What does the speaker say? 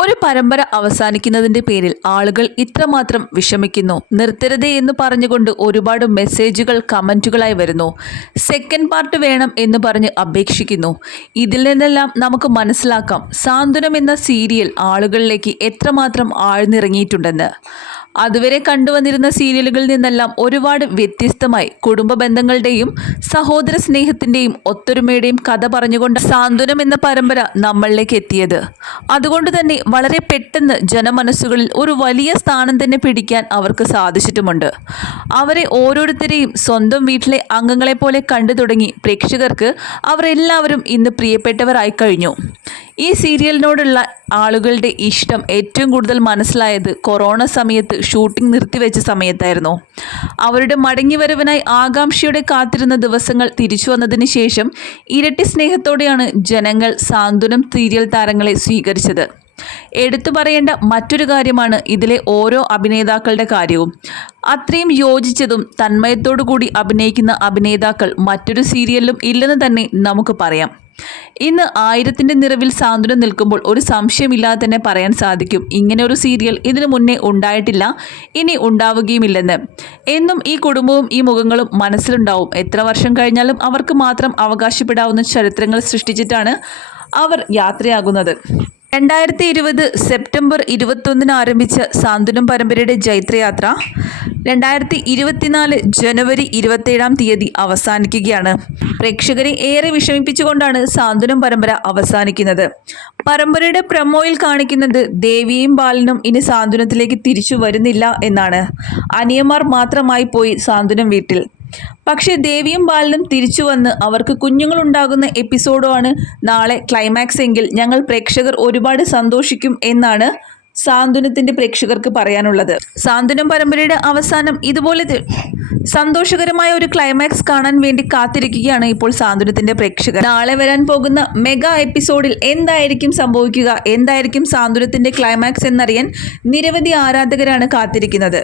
ഒരു പരമ്പര അവസാനിക്കുന്നതിന്റെ പേരിൽ ആളുകൾ ഇത്രമാത്രം വിഷമിക്കുന്നു. നിർത്തരുതേ എന്ന് പറഞ്ഞുകൊണ്ട് ഒരുപാട് മെസ്സേജുകൾ കമന്റുകളായി വരുന്നു. സെക്കൻഡ് പാർട്ട് വേണം എന്ന് പറഞ്ഞ് അപേക്ഷിക്കുന്നു. ഇതിൽ നിന്നെല്ലാം നമുക്ക് മനസ്സിലാക്കാം സാന്ത്വനം എന്ന സീരിയൽ ആളുകളിലേക്ക് എത്രമാത്രം ആഴ്ന്നിറങ്ങിയിട്ടുണ്ടെന്ന്. അതുവരെ കണ്ടുവന്നിരുന്ന സീരിയലുകളിൽ നിന്നെല്ലാം ഒരുപാട് വ്യത്യസ്തമായി കുടുംബ ബന്ധങ്ങളുടെയും സഹോദര സ്നേഹത്തിന്റെയും ഒത്തൊരുമയുടെയും കഥ പറഞ്ഞുകൊണ്ട് സാന്ത്വനം എന്ന പരമ്പര നമ്മളിലേക്ക് എത്തിയത്. അതുകൊണ്ട് തന്നെ വളരെ പെട്ടെന്ന് ജനമനസ്സുകളിൽ ഒരു വലിയ സ്ഥാനം തന്നെ പിടിക്കാൻ അവർക്ക് സാധിച്ചിട്ടുമുണ്ട്. അവരെ ഓരോരുത്തരെയും സ്വന്തം വീട്ടിലെ അംഗങ്ങളെപ്പോലെ കണ്ടു തുടങ്ങി പ്രേക്ഷകർക്ക് അവരെല്ലാവരും ഇന്ന് പ്രിയപ്പെട്ടവരായി കഴിഞ്ഞു. ഈ സീരിയലിനോടുള്ള ആളുകളുടെ ഇഷ്ടം ഏറ്റവും കൂടുതൽ മനസ്സിലായത് കൊറോണ സമയത്ത് ഷൂട്ടിംഗ് നിർത്തിവെച്ച സമയത്തായിരുന്നു. അവരുടെ മടങ്ങിവരവിനായി ആകാംക്ഷയോടെ കാത്തിരുന്ന ദിവസങ്ങൾ തിരിച്ചു വന്നതിന് ശേഷം ഇരട്ടി സ്നേഹത്തോടെയാണ് ജനങ്ങൾ സാന്ത്വനം സീരിയൽ താരങ്ങളെ സ്വീകരിച്ചത്. എടുത്തു പറയേണ്ട മറ്റൊരു കാര്യമാണ് ഇതിലെ ഓരോ അഭിനേതാക്കളുടെ കാര്യവും. അത്രയും യോജിച്ചതും തന്മയത്തോടു കൂടി അഭിനയിക്കുന്ന അഭിനേതാക്കൾ മറ്റൊരു സീരിയലിലും ഇല്ലെന്ന് തന്നെ നമുക്ക് പറയാം. ഇന്ന് ആയിരത്തിന്റെ നിറവിൽ സാന്ത്വനം നിൽക്കുമ്പോൾ ഒരു സംശയമില്ലാതെ തന്നെ പറയാൻ സാധിക്കും. ഇങ്ങനെ ഒരു സീരിയൽ ഇതിനു മുന്നേ ഉണ്ടായിട്ടില്ല ഇനി ഉണ്ടാവുകയുമില്ലെന്ന്. എന്നും ഈ കുടുംബവും ഈ മുഖങ്ങളും മനസ്സിലുണ്ടാവും. എത്ര വർഷം കഴിഞ്ഞാലും അവർക്ക് മാത്രം അവകാശപ്പെടാവുന്ന ചരിത്രങ്ങൾ സൃഷ്ടിച്ചിട്ടാണ് അവർ യാത്രയാകുന്നത്. രണ്ടായിരത്തി ഇരുപത് സെപ്റ്റംബർ ഇരുപത്തൊന്നിന് ആരംഭിച്ച സാന്ത്വനം പരമ്പരയുടെ ജൈത്രയാത്ര രണ്ടായിരത്തി ഇരുപത്തിനാല് ജനുവരി ഇരുപത്തേഴാം തീയതി അവസാനിക്കുകയാണ്. പ്രേക്ഷകരെ ഏറെ വിഷമിപ്പിച്ചുകൊണ്ടാണ് സാന്ത്വനം പരമ്പര അവസാനിക്കുന്നത്. പരമ്പരയുടെ പ്രമോയിൽ കാണിക്കുന്നത് ദേവിയും ബാലനും ഇനി സാന്ത്വനത്തിലേക്ക് തിരിച്ചു വരുന്നില്ല എന്നാണ്. അനിയന്മാർ മാത്രമായി പോയി സാന്ത്വനം വീട്ടിൽ. പക്ഷേ ദേവിയും ബാലനും തിരിച്ചു വന്ന് അവർക്ക് കുഞ്ഞുങ്ങളുണ്ടാകുന്ന എപ്പിസോഡാണ് നാളെ ക്ലൈമാക്സ് എങ്കിൽ ഞങ്ങൾ പ്രേക്ഷകർ ഒരുപാട് സന്തോഷിക്കും എന്നാണ് സാന്ത്വനത്തിന്റെ പ്രേക്ഷകർക്ക് പറയാനുള്ളത്. സാന്ത്വനം പരമ്പരയുടെ അവസാനം ഇതുപോലെ സന്തോഷകരമായ ഒരു ക്ലൈമാക്സ് കാണാൻ വേണ്ടി കാത്തിരിക്കുകയാണ് ഇപ്പോൾ സാന്ത്വനത്തിന്റെ പ്രേക്ഷകർ. നാളെ വരാൻ പോകുന്ന മെഗാ എപ്പിസോഡിൽ എന്തായിരിക്കും സംഭവിക്കുക? എന്തായിരിക്കും സാന്ത്വനത്തിന്റെ ക്ലൈമാക്സ് എന്നറിയാൻ നിരവധി ആരാധകരാണ് കാത്തിരിക്കുന്നത്.